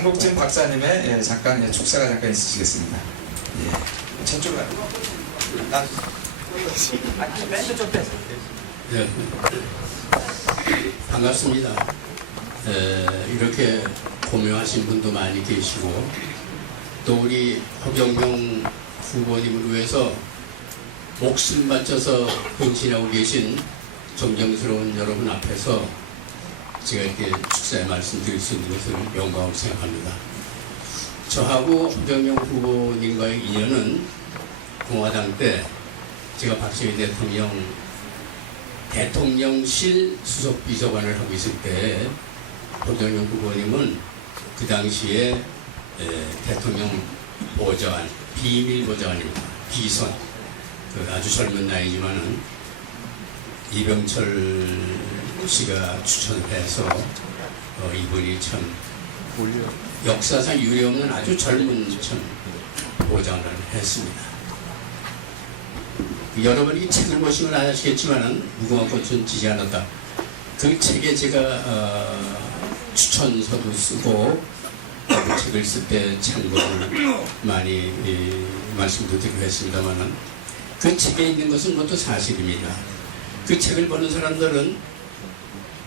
장국진 박사님의 잠깐 축사가 잠깐 있으시겠습니다. 예. 저쪽으로 밴드 좀 빼세요. 네. 반갑습니다. 이렇게 고명하신 분도 많이 계시고 또 우리 허경영 후보님을 위해서 목숨 바쳐서 헌신하고 계신 존경스러운 여러분 앞에서 제가 이렇게 축사에 말씀드릴 수 있는 것을 영광으로 생각합니다. 저하고 허경영 후보님과의 인연은 공화당 때 제가 박정희 대통령실 수석비서관을 하고 있을 때 허경영 후보님은 그 당시에 대통령 보좌관, 비밀보좌관입니다. 비선. 아주 젊은 나이지만은 이병철 씨가 추천해서 이분이 참 역사상 유례없는 아주 젊은 보좌관을 했습니다. 여러분이 이 책을 보시면 아시겠지만은 무궁화 꽃은 지지 않았다. 그 책에 제가 추천서도 쓰고 그 책을 쓸 때 참고를 많이 말씀도 드리고 했습니다만은 그 책에 있는 것은 모두 사실입니다. 그 책을 보는 사람들은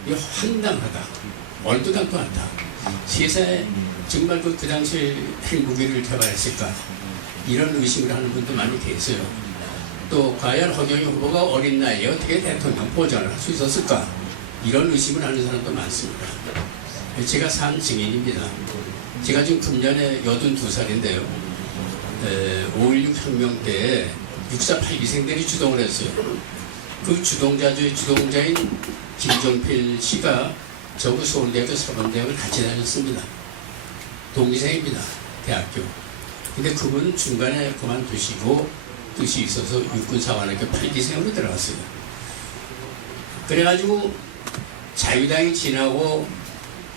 황당하다, 얼토당토 않다. 세상에 정말 그 당시에 핵무기를 개발했을까 이런 의심을 하는 분도 많이 계세요. 또 과연 허경영 후보가 어린 나이에 어떻게 대통령 보좌를 할 수 있었을까 이런 의심을 하는 사람도 많습니다. 제가 산 증인입니다. 제가 지금 금년에 82살인데요 5.16 혁명 때 6482생들이 주동을 했어요. 그 주동자인 김종필 씨가 저그 서울대학교 사범대학을 같이 다녔습니다. 동기생입니다. 대학교. 근데 그분은 중간에 그만두시고 뜻이 있어서 육군사관학교 8기생으로 들어갔어요. 그래가지고 자유당이 지나고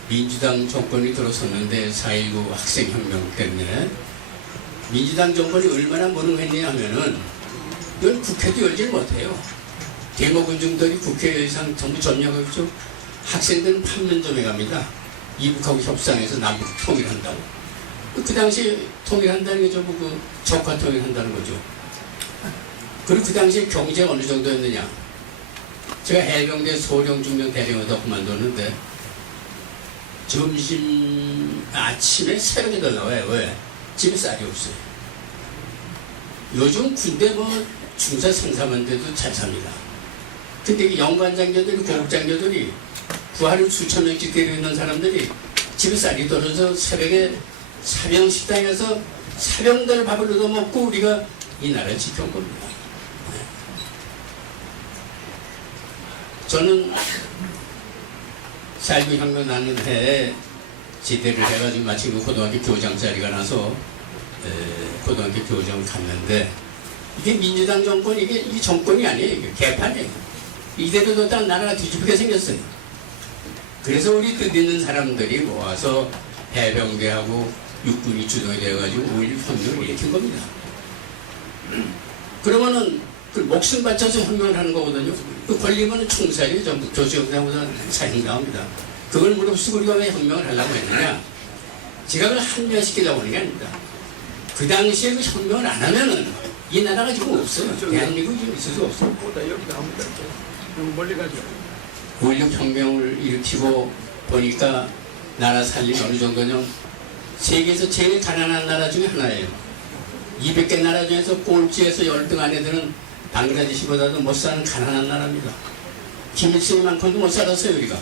민주당 정권이 들어섰는데 4.19 학생혁명 때문에 민주당 정권이 얼마나 무능했냐 하면은 이건 국회도 열질 못해요. 데모군중들이 국회의상 전부 점령하고 있죠. 학생들은 판문점에 갑니다. 이북하고 협상해서 남북 통일한다고. 그 당시에 통일한다는 게 전부 그 적화 통일한다는 거죠. 그리고 그 당시에 경제가 어느 정도였느냐. 제가 해병대 소령중령 대령에다 그만뒀는데 아침에 새벽에 더 나와요. 왜? 집에 쌀이 없어요. 요즘 군대 중사 상사만 돼도 잘 삽니다. 근데 영관장교들이, 고급장교들이 부하를 수천 명씩 데리고 있는 사람들이 집에 쌀이 떨어져 새벽에 사병 식당에서 사병들 밥을 얻어먹고 우리가 이 나라를 지켜온 겁니다. 저는 4.19 혁명 나는 해에 제대를 해가지고 마침 그 고등학교 교장 자리가 나서 고등학교 교장을 갔는데 이게 민주당 정권, 이게 정권이 아니에요. 이게 개판이에요. 이대로 뒀다가 나라가 뒤집히게 생겼어요. 그래서 우리 뜻있는 사람들이 모아서 해병대하고 육군이 주동이 되어가지고 5.16 혁명을 일으킨 겁니다. 그러면은 그 목숨 바쳐서 혁명을 하는 거거든요. 그 걸리면 총살이 전부 조지영장보다 사형 나옵니다. 그걸 무릅쓰고 우리가 왜 혁명을 하려고 했느냐? 제가 그걸 한면시키려고 하는 게 아닙니다. 그 당시에 그 혁명을 안 하면은 이 나라가 지금 없어요. 대한민국이 지금 있을 수 없어요. 여기다 합니다. 너무 멀리 가죠. 5.16 혁명을 일으키고 보니까 나라 살림이 어느 정도냐면 세계에서 제일 가난한 나라 중에 하나예요. 200개 나라 중에서 꼴찌에서 10등 안에 드는 방글라데시보다도 못 사는 가난한 나라입니다. 김일성만큼도 못 살았어요, 우리가.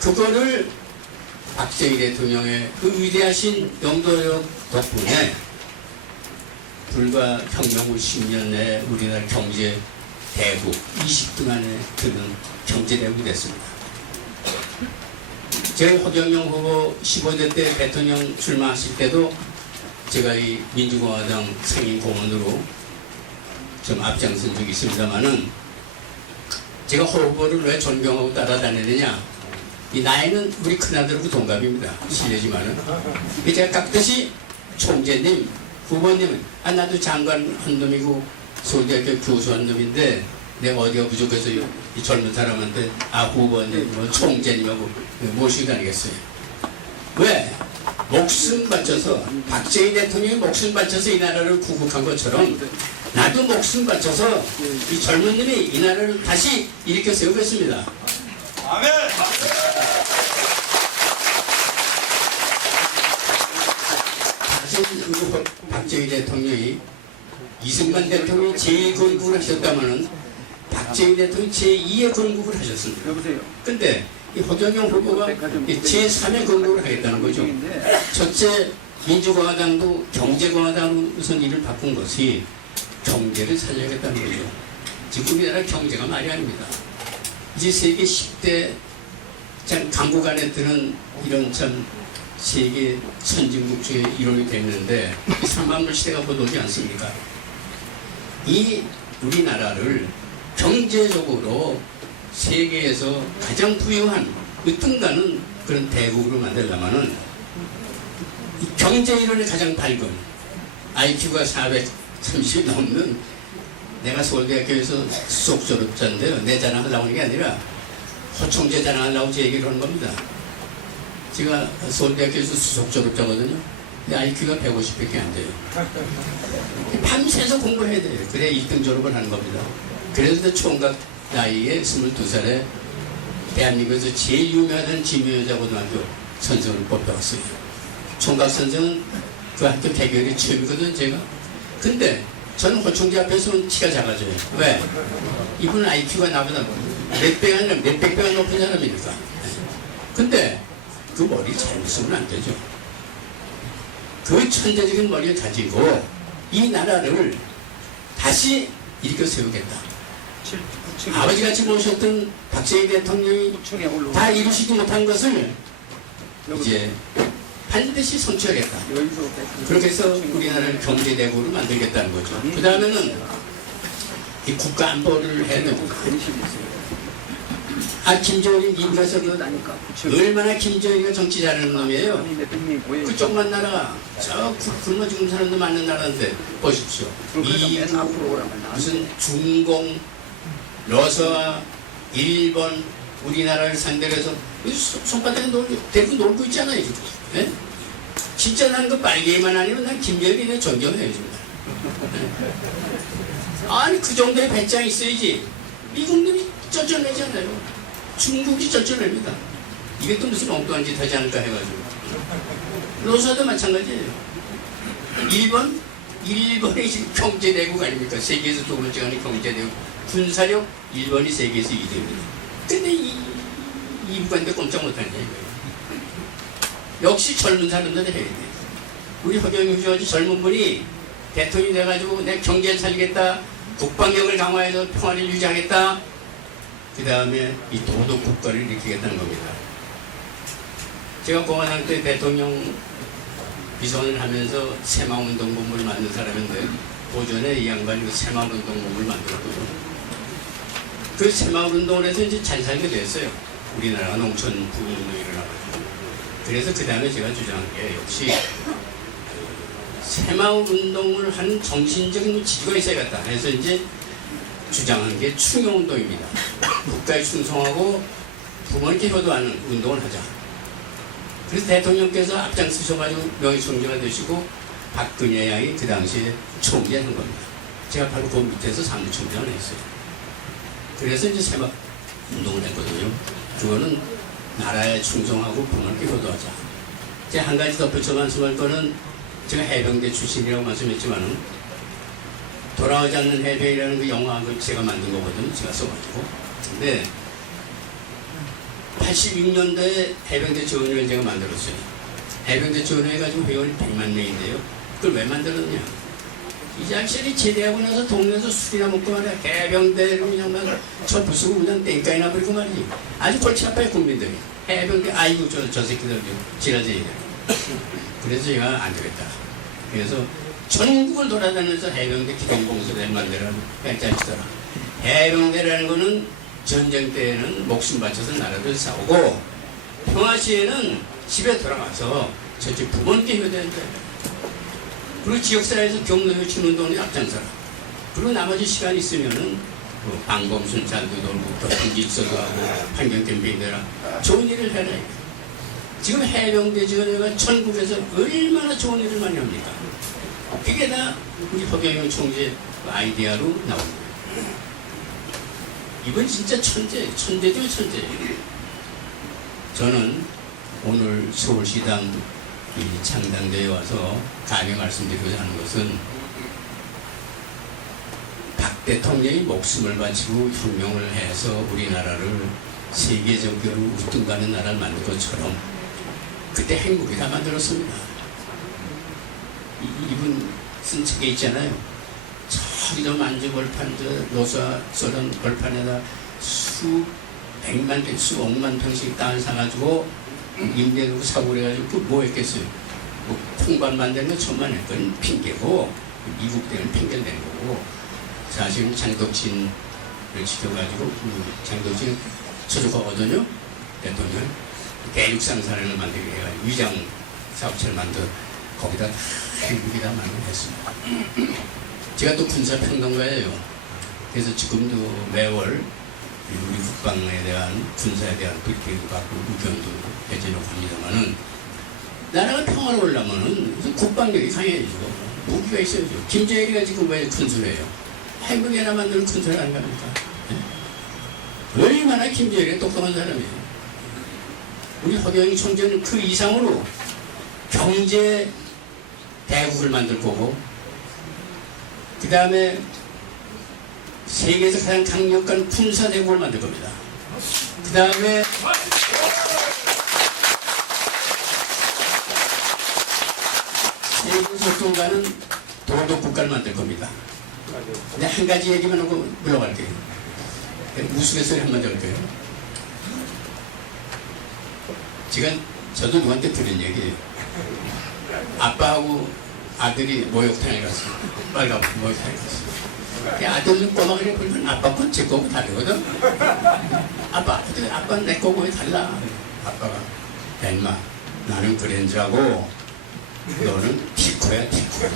그거를 박정희 대통령의 그 위대하신 영도력 덕분에 불과 혁명 후 10년 내에 우리나라 경제 대국 20등 안에 드는 경제 대국이 됐습니다. 제가 허경영 후보 15대 때 대통령 출마하실 때도 제가 이 민주공화당 상임고문으로 좀 앞장선 적이 있습니다만은 제가 후보를 왜 존경하고 따라다니느냐, 이 나이는 우리 큰아들하고 동갑입니다. 실례지만은 제가 깍듯이 총재님, 후보님은 나도 장관 한 놈이고 서울대학교 교수 한 놈인데 내가 어디가 부족해서 이 젊은 사람한테 후보님, 총재님하고 모시고 다니겠어요. 왜? 목숨 바쳐서 박정희 대통령이 목숨 바쳐서 이 나라를 구국한 것처럼 나도 목숨 바쳐서 이 젊은 놈이 이 나라를 다시 일으켜 세우겠습니다. 아멘. 사실 우리 박정희 대통령이 이승만 대통령이 제1건국을 하셨다면은 박정희 대통령이 제2의 건국을 하셨습니다. 여보세요. 근데 이 허경영 후보가 제3의 건국을 하겠다는 거죠. 첫째, 민주공화당도 경제공화당으로 우선 이를 바꾼 것이 경제를 살려야겠다는 거죠. 지금 우리나라 경제가 말이 아닙니다. 이제 세계 10대 참 강국안에 드는 이런 참 세계 선진국 중에 이론이 됐는데 이 3만불 시대가 곧 오지 않습니까? 이 우리나라를 경제적으로 세계에서 가장 부유한 으뜸가는 그런 대국으로 만들려면은 이 경제 이론이 가장 밝은 IQ가 430이 넘는 내가 서울대학교에서 수석 졸업자인데요. 내 자랑하려고 하는 게 아니라 허총재 자랑하려고 제 얘기를 하는 겁니다. 제가 서울대학교에서 수석 졸업자거든요. 근데 IQ가 150밖에 안 돼요. 밤새서 공부해야 돼요. 그래야 1등 졸업을 하는 겁니다. 그래서 총각 나이에 22살에 대한민국에서 제일 유명하던 지명여자고등학교 선생을 뽑혀왔어요. 총각 선생은 그 학교 개교일이 처음이거든요, 제가. 근데 저는 호총재 앞에서는 키가 작아져요. 왜? 이분은 IQ가 나보다 몇 배가 아니라 몇백 배가 높은 사람이니까. 근데 그 머리 잘못 쓰면 안 되죠. 그 천재적인 머리를 가지고 이 나라를 다시 일으켜 세우겠다. 아버지같이 모셨던 박정희 대통령이 다 이루시지 못한 것을 이제 반드시 성취하겠다. 그렇게 해서 우리나라를 경제대국으로 만들겠다는 거죠. 그 다음에는 이 국가 안보를 해야 됩니다. 김정은이 미국에서 얼마나 김정은이가 정치 잘하는 놈이에요. 그쪽만 나라가 저 굶어 죽는 사람도 많은 나라인데 보십시오. 미국, 무슨 중공, 러시아, 일본, 우리나라를 상대로 해서 손바닥에 대고 놀고 있잖아요. 지금. 네? 진짜 나는 그 빨개기만 아니면 난 김정은이는 존경해요. 정말. 네. 아니 그 정도의 배짱이 있어야지. 미국놈이 쩌쩌내잖아요. 중국이 쩌쩌냅니다. 이게 또 무슨 엉뚱한 짓 하지 않을까 해가지고. 러시아도 마찬가지예요. 일본이 지금 경제대국 아닙니까? 세계에서 두 번째 가는 경제대국. 군사력 일본이 세계에서 2등입니다. 근데 이북한테 꼼짝 못하는 거예요. 역시 젊은 사람들 해야 돼. 우리 허경영 후보지 젊은 분이 대통령이 돼가지고 내 경제를 살리겠다. 국방력을 강화해서 평화를 유지하겠다. 그 다음에 이 도덕 국가를 일으키겠다는 겁니다. 제가 공화당 때 대통령 비서관을 하면서 새마을운동본부를 만든 사람인데 도전에 이 양반이 새마을운동본부를 만들었거든요. 그 새마을운동을 해서 이제 잘 살게 됐어요. 우리나라가 농촌 부흥운동이 일어나가지고. 그래서 그 다음에 제가 주장한 게 역시 새마을운동을 하는 정신적인 지주가 있어야겠다 해서 이제 주장한 게 충효운동입니다. 국가에 충성하고 부모님께 효도하는 운동을 하자. 그래서 대통령께서 앞장서셔가지고 명예총리가 되시고 박근혜 양이 그 당시에 총재한 겁니다. 제가 바로 그 밑에서 사무총장을 했어요. 그래서 이제 새마을운동을 했거든요. 그거는 나라에 충성하고 부모님께 효도하자. 제가 한 가지 덧붙여 말씀할 거는 제가 해병대 출신이라고 말씀했지만은 돌아오지 않는 해병이라는 그 영화를 제가 만든 거거든요. 제가 써가지고. 근데 86년도에 해병대 지원회를 제가 만들었어요. 해병대 지원회 해가지고 회원이 100만 명인데요. 그걸 왜 만들었냐? 이 자식이 제대하고 나서 동네에서 술이나 먹고 말이야. 해병대로 그냥 저 부수고 그냥 땡깡이나 버리고 말이지. 아주 골치 아파요, 국민들이. 해병대, 아이고, 저 새끼들 지라제이들. 그래서 제가 안 되겠다. 그래서 전국을 돌아다니면서 해병대 기동봉사대를 만들어라고 뺑짜시더라. 해병대라는 거는 전쟁 때에는 목숨 바쳐서 나라를 싸우고 평화 시에는 집에 돌아가서 저쪽 부모님께 효도한다. 그리고 지역사회에서 경로를 치는 운동에 앞장서라. 그리고 나머지 시간 있으면은 뭐 방범순찰도 놀고 또 경기서도 하고 환경 캠페인도 해라. 좋은 일을 해라. 지금 해병대 지원회가 전국에서 얼마나 좋은 일을 많이 합니까? 그게 다 우리 허경영 총재 아이디어로 나온 거예요. 이건 진짜 천재죠, 천재. 저는 오늘 서울시당 이 창당대에 와서 감히 말씀드리고자 하는 것은 박 대통령이 목숨을 바치고 혁명을 해서 우리나라를 세계적으로 우뚝가는 나라를 만든 것처럼 그때 행복이 다 만들었습니다. 이분 쓴 책에 있잖아요. 저기도 만주벌판, 노사 써던 벌판에다 수백만 평, 수억만 평씩 땅을 사가지고 임대하고 사고를 해가지고 그 뭐 했겠어요? 뭐 콩밭 만드는 거 천만 했건 핑계고 미국 때는 핑계를 낸 거고 사실은 장덕진을 지켜가지고 장덕진 처족하거든요. 대통령 대륙상사를 만들게 해가지고 위장 사업체를 만들 거기다 행복이다 만들었습니다. 제가 또 군사평론가예요. 그래서 지금도 매월 우리 국방에 대한 군사에 대한 브리핑도 받고 의견도 해주려고 합니다만은 나라가 평화로우려면은 국방력이 강해야죠. 무기가 있어야죠. 김정일이가 지금 왜 군수래요? 해병이 하나 만드는 군수를 하는 겁니까? 네? 얼마나 김정일이 똑똑한 사람이에요. 우리 허경영 총재는 그 이상으로 경제 대국을 만들 거고 그 다음에 세계에서 가장 강력한 군사 대국을 만들 겁니다. 그 다음에 세계에서 통과하는 도덕 국가를 만들 겁니다. 근데 한 가지 얘기만 하고 물러갈게요. 우스갯소리 한마디 할게요. 저도 누구한테 들은 얘기예요. 아빠하고 아들이 목욕탕에 갔어요. 빨갛고 목욕탕에 갔어요. 그 아들은 꼬마가 보면 아빠 건 제 거고 다르거든. 아빠는 내 거고 왜 달라? 아빠가 야 인마 나는 그랜저하고 너는 티코야 티코.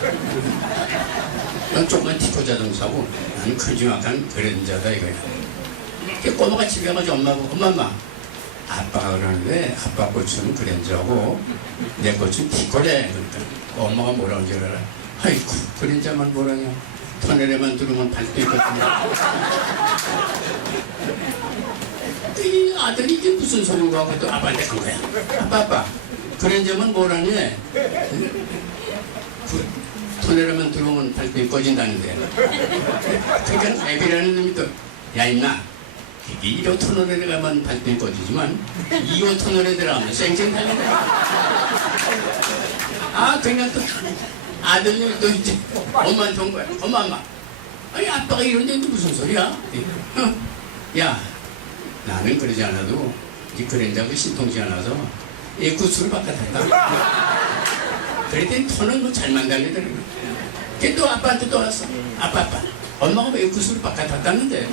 넌 조그만 티코 자동차고 나는 큼지막한 그랜저다 이거야. 그 꼬마가 집에 가서 엄마하고 엄마 아빠가 그러는데 아빠 고추는 그랜저하고 내 고추는 티코래. 그러니까 엄마가 뭐라고 줄 알아? 아이쿠 그랜저만 뭐라냐. 터널에만 들어오면 발도 있거든요. 이 아들이 이게 무슨 소리고 하고 또 아빠한테 간 거야. 아빠 그랜저만 뭐라니? 그 터널에만 들어오면 발도 꺼진다는데. 그러니까 애비라는 놈이 또 야 임마 1호 터널에 들어가면 발도 꺼지지만 2호 터널에 들어가면 쌩쌩 달린다. 그러니까 또 아들님이 또 이제 엄마한테 온 거야. 엄마 아니 아빠가 이러는데 무슨 소리야? 야 나는 그러지 않아도 이 그랜저하고 신통치 않아서 얘 구슬을 바꿔달라. 그랬더니 터는 뭐 잘만 달리더라고. 걔 또 아빠한테 또 왔어. 아빠 엄마가 왜 구슬을 바꿔달랐는데.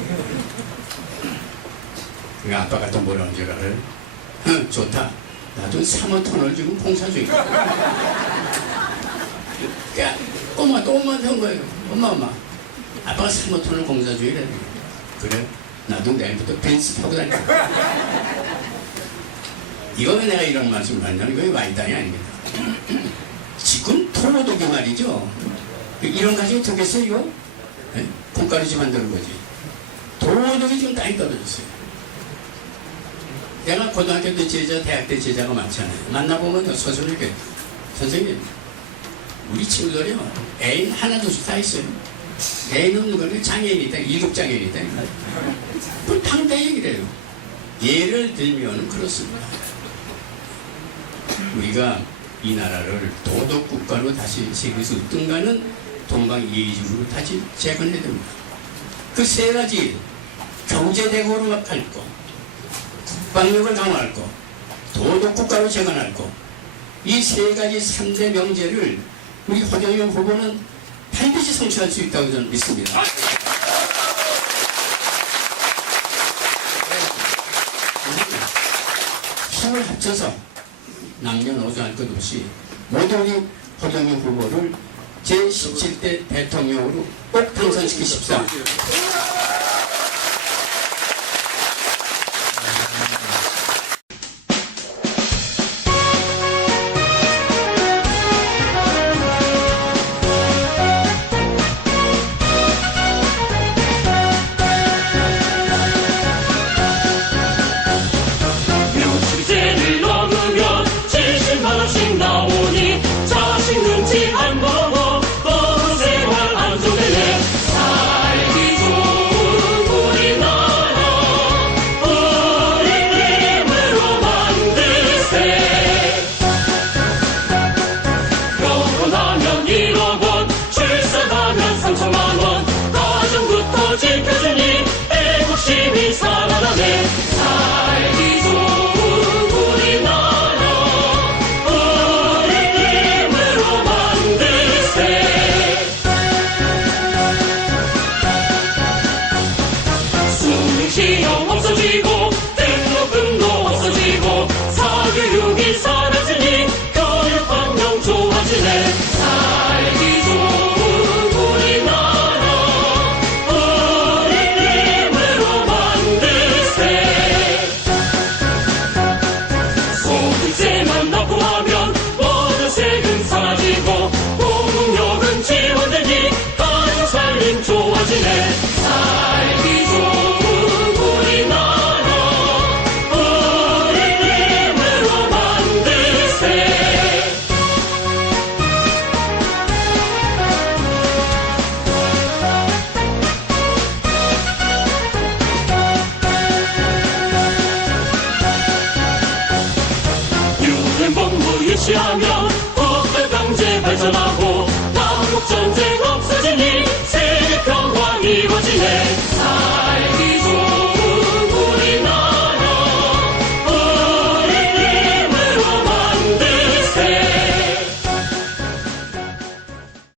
그러니까 아빠가 또 뭐라는 줄 알아요? 좋다. 나도 3호 터널 지금 공사 중이야. 야, 꼬마 또 엄마한테 온 거예요. 엄마. 아빠가 3호 터널 공사 중이래. 그래? 나도 내일부터 벤츠 타고 다녀. 이거 왜 내가 이런 말씀을 하냐면 이거 와이단이 아닙니다. 지금 토로독이 말이죠. 이런 가지고 되겠어요 이거? 네? 콩가루지 만드는 거지. 도덕이 지금 땅이 떨어졌어요. 내가 고등학교 때 제자, 대학 때 제자가 많잖아요. 만나보면 서술이게 선생님 우리 친구들이요 애인 하나둘씩 다 있어요. 애인 없는 거는 장애인이다. 7장애인이다. 그 당대 얘기를 해요. 예를 들면 그렇습니다. 우리가 이 나라를 도덕국가로 다시 세계에서 으뜸가는 동방예의지국으로 다시 재건해야 됩니다. 그 세 가지 경제대국으로 할 거, 국방력을 강화할 거, 도덕국가로 재건할 거, 이 세 가지 3대 명제를 우리 허경영 후보는 반드시 성취할 수 있다고 저는 믿습니다. 힘을 합쳐서 남녀노소 것 없이 모두 우리 허경영 후보를 제17대 대통령으로 꼭 당선시키십사. 시험 없어지고